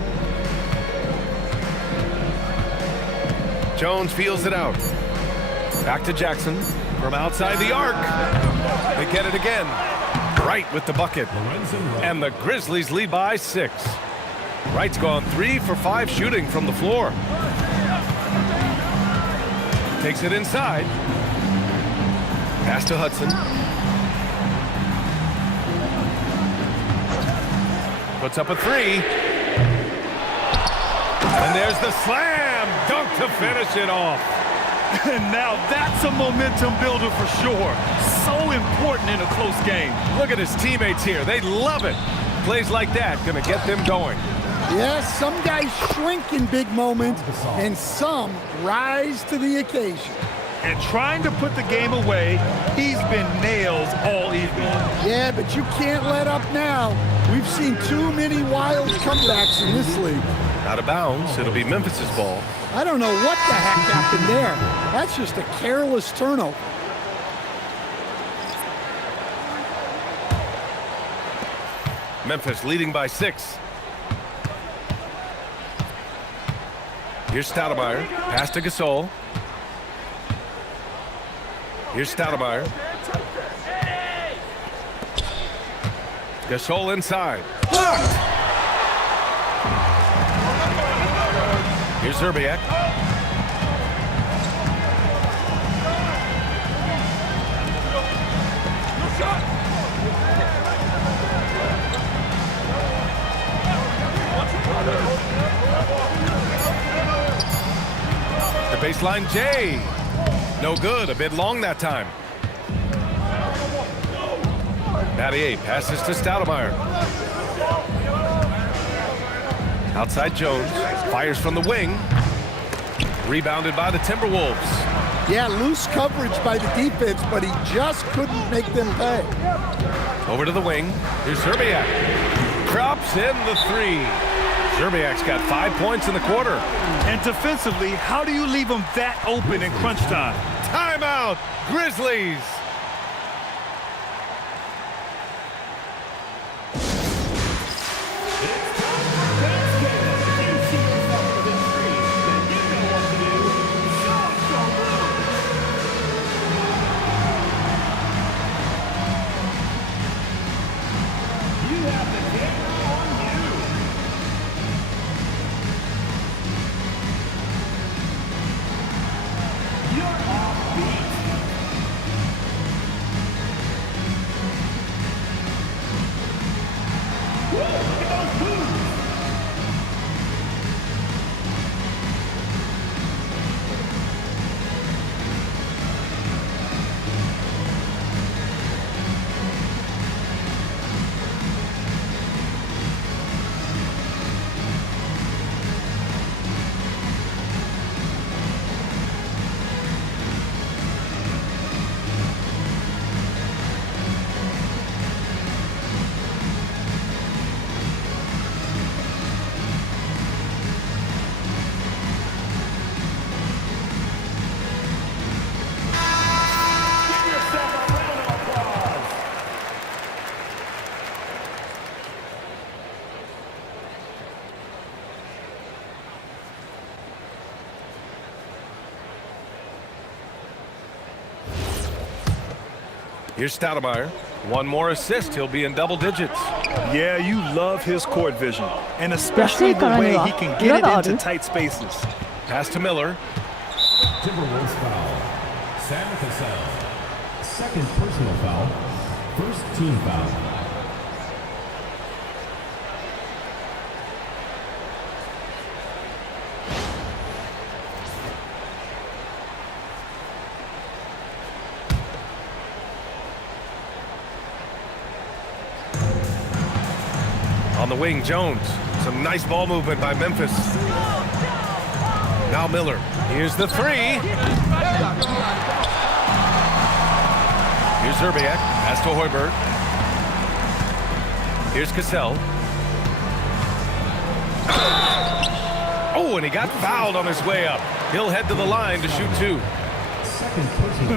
Jones feels it out. Back to Jackson from outside the arc. They get it again. Wright with the bucket. And the Grizzlies lead by 6. Wright's gone 3 for 5 shooting from the floor. Takes it inside. Pass to Hudson. Puts up a 3. And there's the slam dunk to finish it off. And now that's a momentum builder for sure. So important in a close game. Look at his teammates here. They love it. Plays like that gonna get them going. Yes, some guys shrink in big moments, and some rise to the occasion. And trying to put the game away, he's been nails all evening. Yeah, but you can't let up now. We've seen too many wild comebacks in this league. Out of bounds. It'll be Memphis's ball. I don't know what the heck happened there. That's just a careless turnover. Memphis leading by 6. Here's Stoudemire. Pass to Gasol. Here's Stoudemire. Gasol inside. Blocked! Here's Zerbiak. The baseline J. No good. A bit long that time. Battier passes to Stoudemire. Outside Jones. Fires from the wing. Rebounded by the Timberwolves. Yeah, loose coverage by the defense, but he just couldn't make them pay. Over to the wing. Here's Zerbiak. Drops in the 3. Zerbiak's got 5 points in the quarter. And defensively, how do you leave him that open in crunch time? Timeout, Grizzlies. Here's Stoudemire. One more assist, he'll be in double digits. Yeah, you love his court vision, and especially the way he can get it into tight spaces. Pass to Miller. Timberwolves foul. Sam Cassell. Second personal foul. First team foul. On the wing, Jones. Some nice ball movement by Memphis. Now Miller. Here's the three. Here's Zerbiak. Pass to Hoiberg. Here's Cassell. Oh, and he got fouled on his way up. He'll head to the line to shoot two.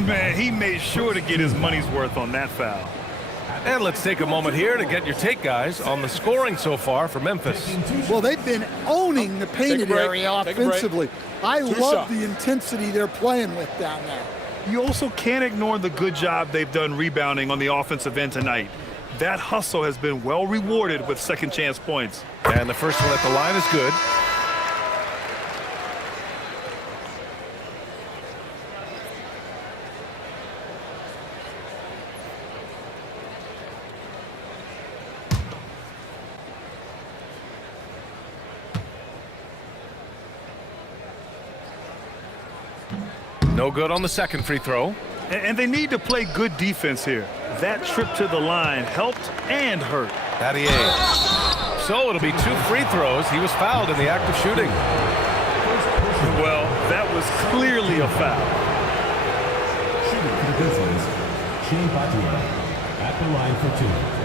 Man, he made sure to get his money's worth on that foul. And let's take a moment here to get your take, guys, on the scoring so far for Memphis. Well, they've been owning the painted area offensively. I love the intensity they're playing with down there. You also can't ignore the good job they've done rebounding on the offensive end tonight. That hustle has been well rewarded with second chance points. And the first one at the line is good. No good on the second free throw. And they need to play good defense here. That trip to the line helped and hurt. Battier. So it'll be two free throws. He was fouled in the act of shooting. Well, that was clearly a foul. Shooting for the Grizzlies, Shane Battier at the line for two.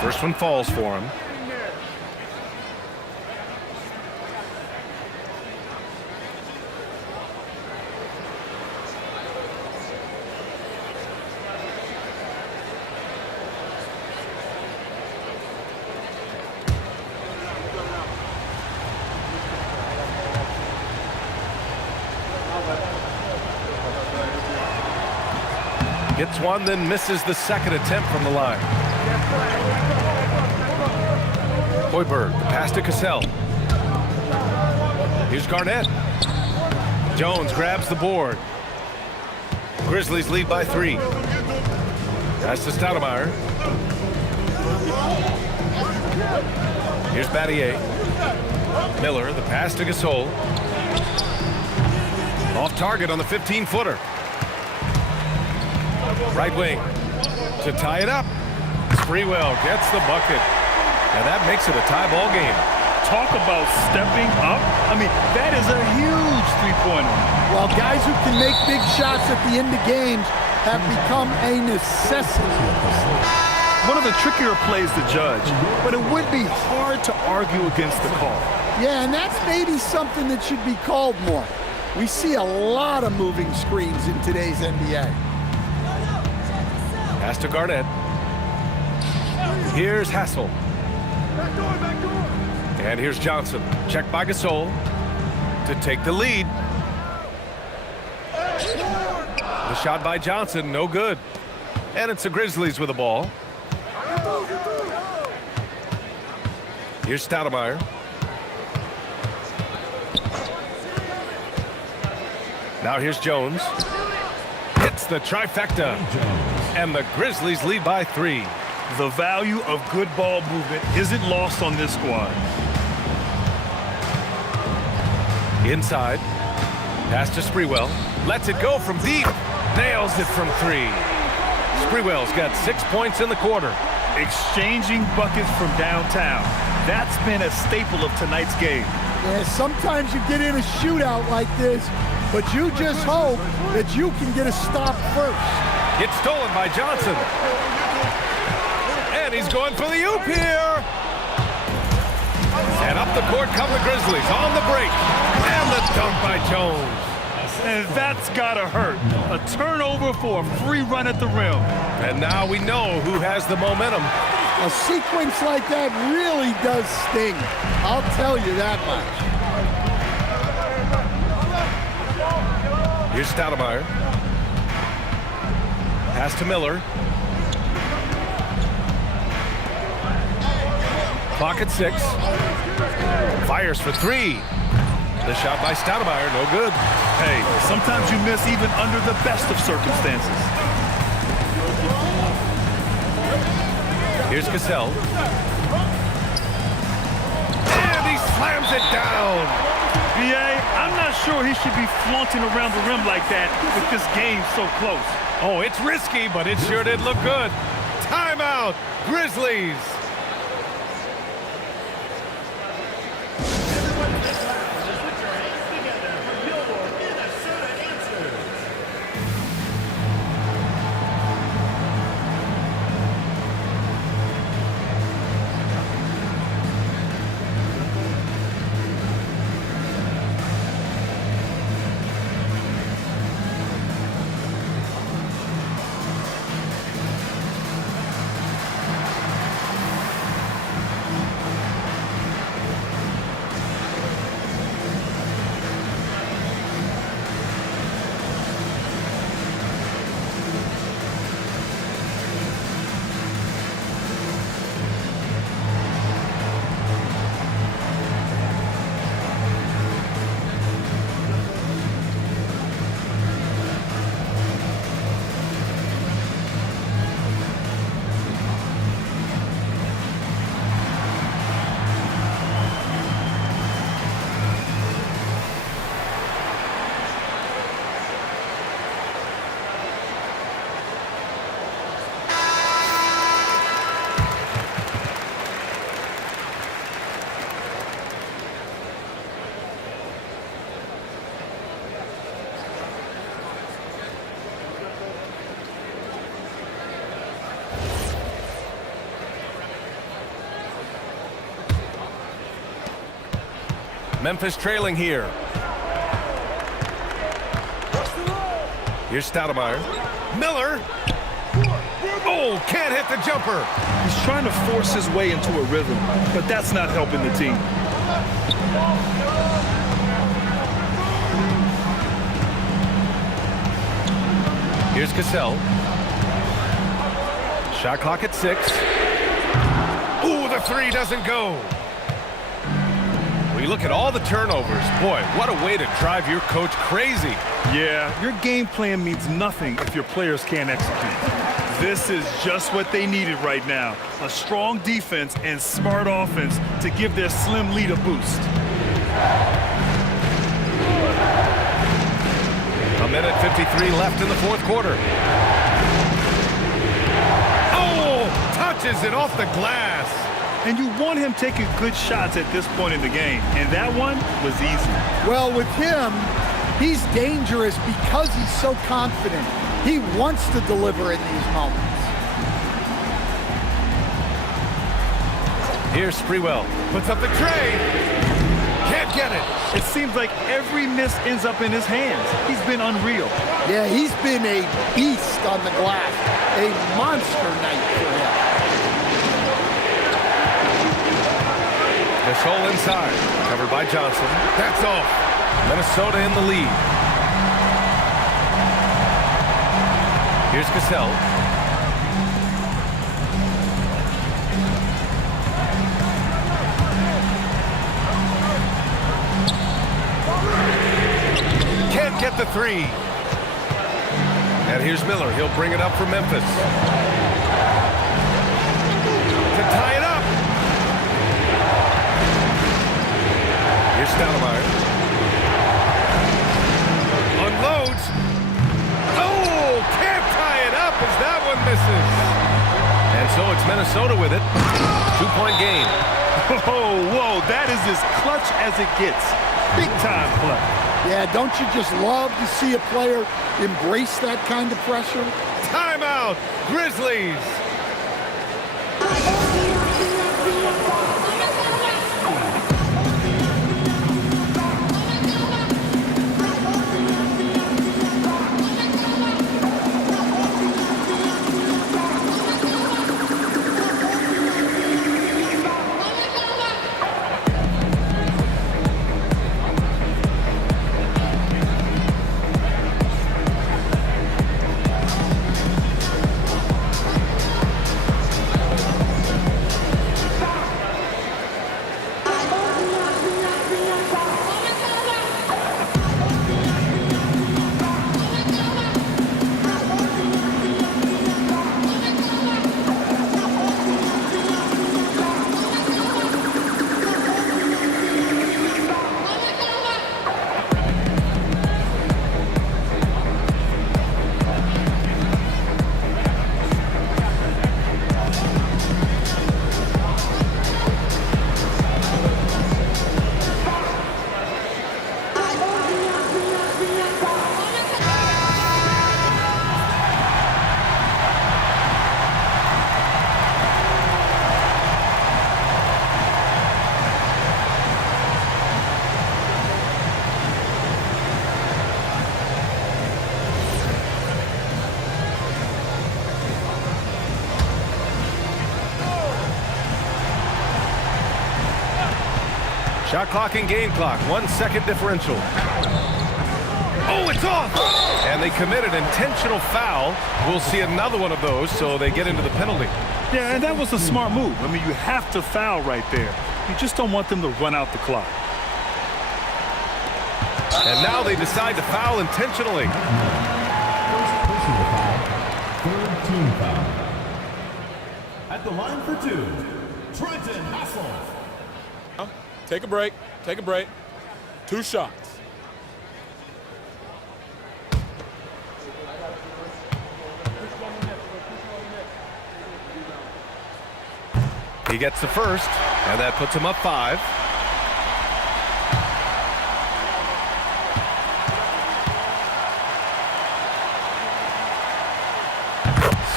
First one falls for him. Gets one, then misses the second attempt from the line. Hoiberg, pass to Cassell. Here's Garnett. Jones grabs the board. Grizzlies lead by 3. Pass to Stoudemire. Here's Battier. Miller, the pass to Gasol. Off target on the 15-footer. Right wing to tie it up. Sprewell gets the bucket. And that makes it a tie ball game. Talk about stepping up. I mean, that is a huge three-pointer. Well, guys who can make big shots at the end of games have become a necessity. One of the trickier plays to judge, but it would be hard to argue against the call. Yeah, and that's maybe something that should be called more. We see a lot of moving screens in today's NBA. Pass to Garnett. Here's Hassel. And here's Johnson. Checked by Gasol to take the lead. The shot by Johnson, no good. And it's the Grizzlies with the ball. Here's Stoudemire. Now here's Jones. Hits the trifecta. And the Grizzlies lead by 3. The value of good ball movement isn't lost on this squad. Inside. Pass to Sprewell. Lets it go from deep. Nails it from 3. Sprewell's got 6 points in the quarter. Exchanging buckets from downtown. That's been a staple of tonight's game. Yeah, sometimes you get in a shootout like this, but you just hope that you can get a stop first. It's stolen by Johnson. And he's going for the oop here. And up the court come the Grizzlies on the break. And the dunk by Jones. and that's gotta hurt. A turnover for a free run at the rim. And now we know who has the momentum. A sequence like that really does sting. I'll tell you that much. Here's Stoudemire. Pass to Miller. Clock at 6. Fires for 3. The shot by Stoudemire, no good. Hey, sometimes you miss even under the best of circumstances. Here's Cassell. And he slams it down. B.A., I'm not sure he should be flaunting around the rim like that with this game so close. Oh, it's risky, but it sure did look good. Timeout, Grizzlies. Memphis trailing here. Here's Stoudemire. Miller. Oh, can't hit the jumper. He's trying to force his way into a rhythm, but that's not helping the team. Here's Cassell. Shot clock at 6. Ooh, the 3 doesn't go. We look at all the turnovers. Boy, what a way to drive your coach crazy. Yeah, your game plan means nothing if your players can't execute. This is just what they needed right now. A strong defense and smart offense to give their slim lead a boost. A minute 53 left in the fourth quarter. Oh, touches it off the glass. And you want him taking good shots at this point in the game, and that one was easy. Well, with him, he's dangerous because he's so confident. He wants to deliver in these moments. Here's Sprewell. Puts up the tray. Can't get it. It seems like every miss ends up in his hands. He's been unreal. Yeah, he's been a beast on the glass. A monster night for him. Gasol inside. Covered by Johnson. That's off. Minnesota in the lead. Here's Cassell. Can't get the 3. And here's Miller. He'll bring it up for Memphis. To tie it up. Here's Stoudemire. Unloads. Oh, can't tie it up as that one misses. And so it's Minnesota with it. 2-point game. Oh, whoa, that is as clutch as it gets. Big time play. Yeah, don't you just love to see a player embrace that kind of pressure? Timeout, Grizzlies. Shot clock and game clock, 1 second differential. Oh, it's off! And they committed intentional foul. We'll see another one of those, so they get into the penalty. Yeah, and that was a smart move. I mean, you have to foul right there. You just don't want them to run out the clock. And now they decide to foul intentionally. Personal foul. Third team foul. At the line for 2, Trenton Hassel. Take a break. Take a break. 2 shots. He gets the first, and that puts him up 5.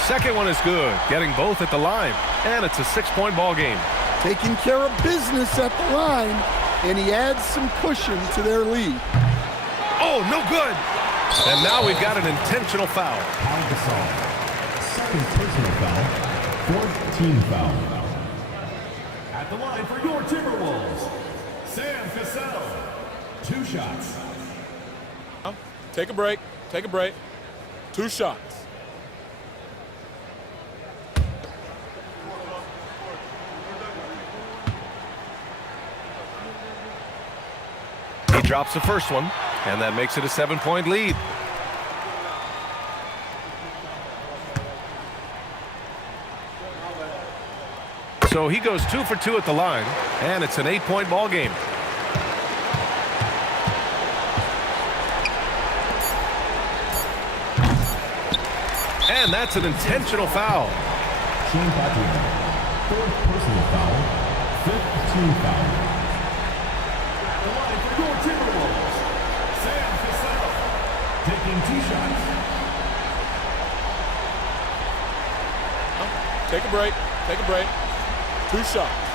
Second one is good, getting both at the line, and it's a 6-point ball game. Taking care of business at the line, and he adds some cushion to their lead. Oh, no good! And now we've got an intentional foul. Al Gasol. Second personal foul. Fourth team foul. At the line for your Timberwolves, Sam Cassell. 2 shots. Take a break. Take a break. 2 shots. He drops the first one, and that makes it a 7-point lead. So he goes 2 for 2 at the line, and it's an 8-point ball game. And that's an intentional foul. Shane Battier. Fourth personal foul. Fifth team foul. The line for your Timberwolves, Sam Cassell. Taking 2 shots. Take a break. Take a break. 2 shots.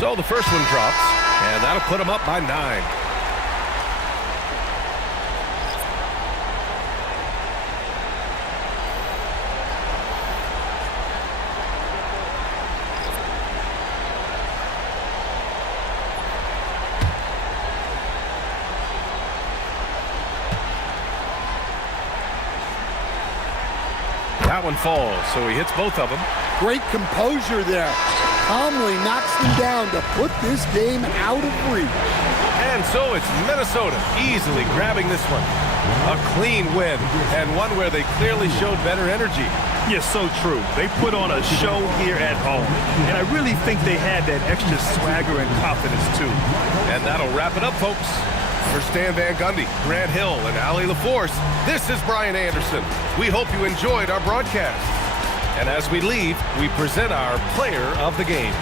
So the first one drops, and that'll put him up by 9. That one falls, so he hits both of them. Great composure there. Calmly knocks them down to put this game out of reach. And so it's Minnesota easily grabbing this one. A clean win, and one where they clearly showed better energy. Yeah, so true. They put on a show here at home. And I really think they had that extra swagger and confidence, too. And that'll wrap it up, folks. For Stan Van Gundy, Grant Hill, and Allie LaForce, this is Brian Anderson. We hope you enjoyed our broadcast. And as we leave, we present our player of the game.